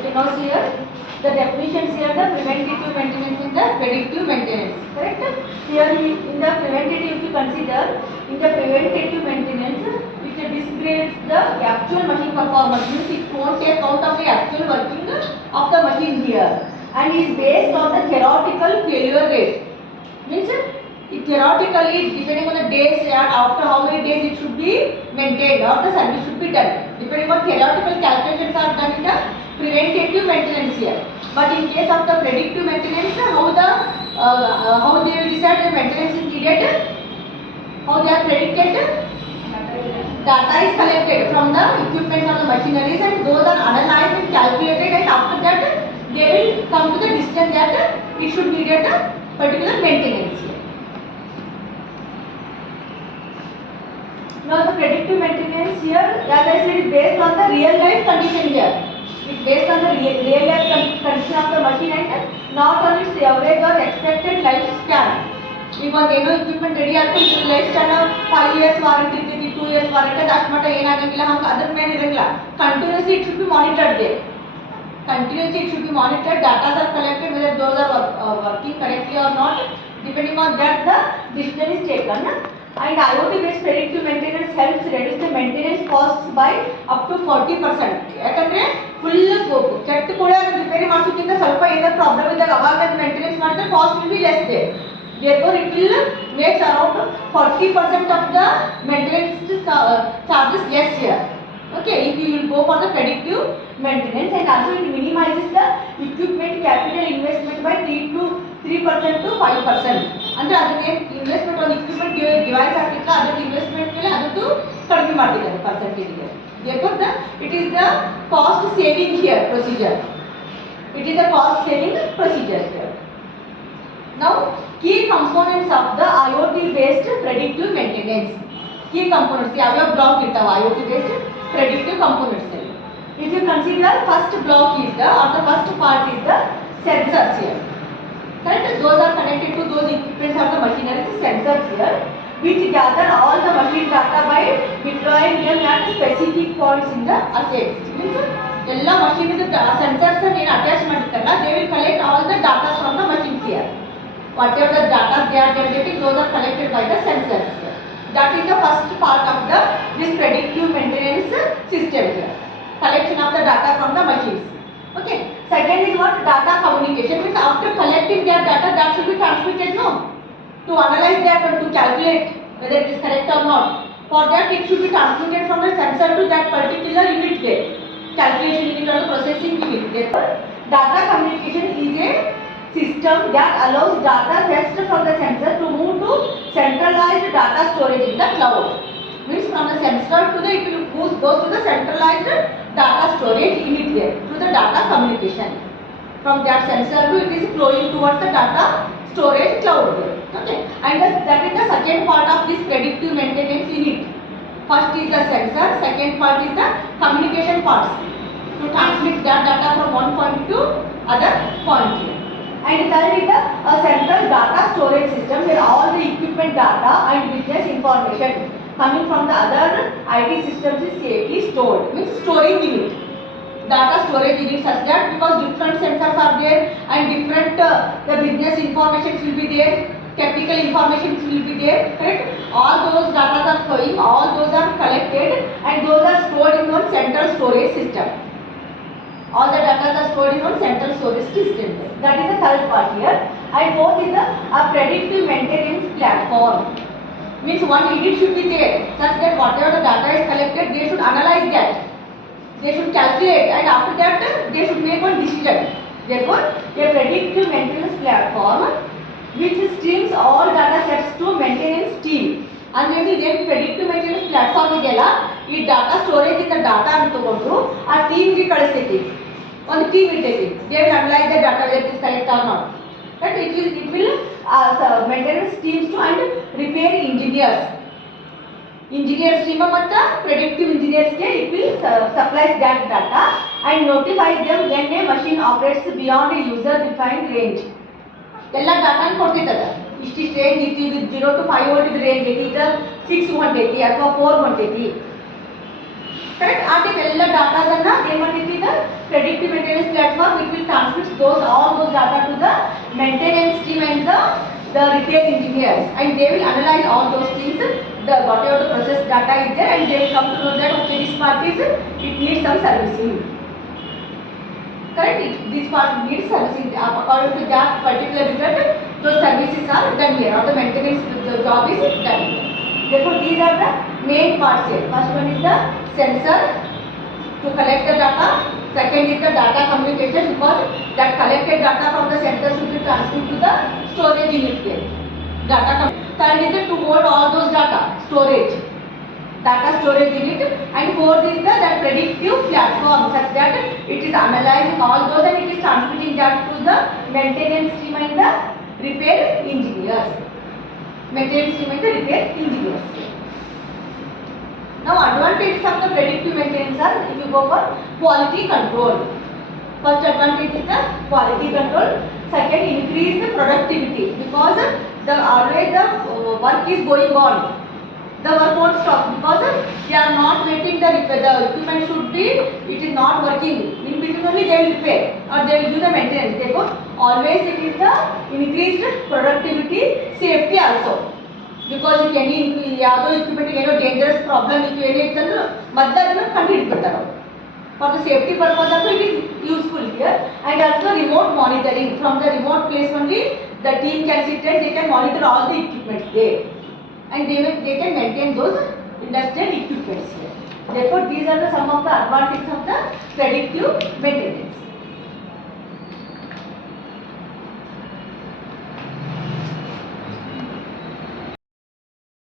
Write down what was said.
Okay, now see here the definitions here, the preventative maintenance and the predictive maintenance. Correct? Here in the preventative, if you consider in the preventative maintenance, it disgrades the actual machine performance. Means it won't take account of the actual working of the machine here, and is based on the theoretical failure rate. Means theoretically depending on the days and after how many days it should be maintained or the service should be done. Depending on theoretical calculations are done in the preventative maintenance here. But in case of the predictive maintenance, how they will decide the maintenance is needed? How they are predicted? Data is collected from the equipment or the machineries, and those are analyzed and calculated, and after that they will come to the decision that it should need a particular maintenance here. Now the predictive maintenance here, as I said, is based on the real life condition here. It's based on the real life condition of the machine and not on its average or expected lifespan. Because equipment ready ಆಗ್ತದೆ lifespan 5 years warranty ಇರ್ತೈತಿ 2 years warranty ಅದು ಅಷ್ಟು ಮಟ್ಟ ಏನಾಗಂಗಿಲ್ಲ ಹಂಗೆ ಅದರ ಮೇಲೆ ಇರಂಗಿಲ್ಲ. Continuously it should be monitored there. Continuously it should be monitored. Data are collected whether those are working correctly or not. Depending on that the decision is taken. And IoT based predictive maintenance helps reduce the maintenance costs by up to 40%. ಯಾಕಂದ್ರೆ full ಕೆಟ್ಟ ಕೂಡ repair ಮಾಡಿಸೋಕ್ಕಿಂತ ಸ್ವಲ್ಪ ಏನಾದ್ರು problem ಇದ್ದಾಗ ಅವಾಗ ಅದು maintenance ಮಾಡಿದ್ರೆ cost will be less they. Therefore it will make around 40% of the maintenance charges less here. Okay, if you will go for the predictive maintenance, and also it minimizes the equipment capital investment by 3% to 5%. ಅಂದ್ರೆ ಅದಕ್ಕೆ investment ಒಂದು equipment device ಹಾಕಿದ್ರೆ ಅದರ investment ಮೇಲೆ ಅದನ್ನು ಕಡಿಮೆ ಮಾಡಿದ್ದಾರೆ percentage ಗೆ. Therefore it is the cost saving here procedure. It is a cost saving procedure here. Now key components of the IoT based predictive maintenance. Key components ಯಾವ block ಇರ್ತಾವ IoT based predictive components ಅಲ್ಲಿ. If you consider first block is the or the first part is the sensors here. Correct? Those are connected to those equipments or the machinery, sensors here, which gather all the machine data by deploying them at specific points in the assets. Means ಎಲ್ಲ machine is sensors and attach ಮಾಡಿರ್ತಾರಲ್ಲ, they will collect all the data from the machines here. Whatever the data they are generating, those are collected by the sensors here. That is the first part of this predictive maintenance system here. Collection of the data from the machines. Okay. Second is what? Data communication. Means after collecting their data, that should be transmitted, no? To analyze that and to calculate whether it is correct or not. For that, it should be transmitted from the sensor to that particular unit there. Calculation unit or the processing unit. Therefore, data communication is a system that allows data fetched from the sensor to move to centralized data storage in the cloud. Means from the sensor to the, it goes to the centralized data storage unit there to the data communication. From that sensor to it is flowing towards the data storage cloud there. Okay, and that is the second part of this predictive maintenance unit. First is the sensor, second part is the communication parts to transmit that data from one point to other point here. And third is the central data storage system where all the equipment data and business information coming from the other IT systems is safely stored. Means storing unit, data storage unit such that because different sensors are there and different the business information will be there, technical information will be there, correct? All those data are flowing, all those are collected and those are stored in one central storage system. All the data are stored in one central storage system. That is the third part here. And fourth is the predictive maintenance platform. Means one unit should be there such that whatever the data is collected, they should analyze that. They should calculate, and after that they should make one decision. Therefore, a predictive maintenance platform which streams all data sets to maintenance team. And then the predictive maintenance platform ಇದೆಯಲ್ಲ, ಈ data storage ಇಂದ data ಅನ್ನು ತಗೊಂಡು ಆ team ಗೆ ಕಳಿಸ್ತೈತಿ. ಒಂದು team ಇರ್ತೈತಿ, they will analyze the data whether it is correct or not. But it will maintenance teams to and repair engineers. Engineers team ಮತ್ತು predictive engineers ಗೆ it will supplies that data and notifies them when a machine operates beyond a user defined range. ಎಲ್ಲ data ಕೊಡ್ತಿರ್ತದ, ಇಷ್ಟಿಷ್ಟು range ಇತ್ತು, ಇದು 0 to 5 volt ಇದು range ಐತಿ, ಇದು 6 ಹೊಂಟೈತಿ ಅಥವಾ 4 ಹೊಂಟೈತಿ, ಕರೆಕ್ಟ್? ಆ ಟೈಪ್ ಎಲ್ಲ ಡಾಟಾದನ್ನ ಏನು ಮಾಡ್ತೈತಿ, ಈಗ predictive maintenance those all those data to the maintenance team and the repair engineers, and they will analyze all those things, the whatever the process data is there, and they will come to know that okay, this part is it needs some servicing. Correct? This part needs servicing. According to that particular result, those services are done here, or the maintenance the job is done here. Therefore, these are the main parts here. First one is the sensor to collect the data. Second is the data communication, because that collected data from the sensor should be transmitted to the storage unit here. Third is to hold all those data storage unit, and fourth is that predictive platform, such that it is analyzing all those and it is transmitting that to the maintenance team and the repair engineers. Now, advantages of the predictive maintenance are, if you go for quality control. First advantage is the quality control. Second, increase the productivity, because always the work is going on. The work won't stop, because they are not waiting. The equipment should be, it is not working. In between only they will repair or they will do the maintenance. Therefore, always it is the increased productivity, safety also. Because if any equipment dangerous problem, if any for the safety purpose also it is useful here. And also remote monitoring, from the remote place only the team can sit and they can monitor all the equipments there, and they can maintain those industrial equipments here. Therefore, these are some of the advantages of the predictive maintenance.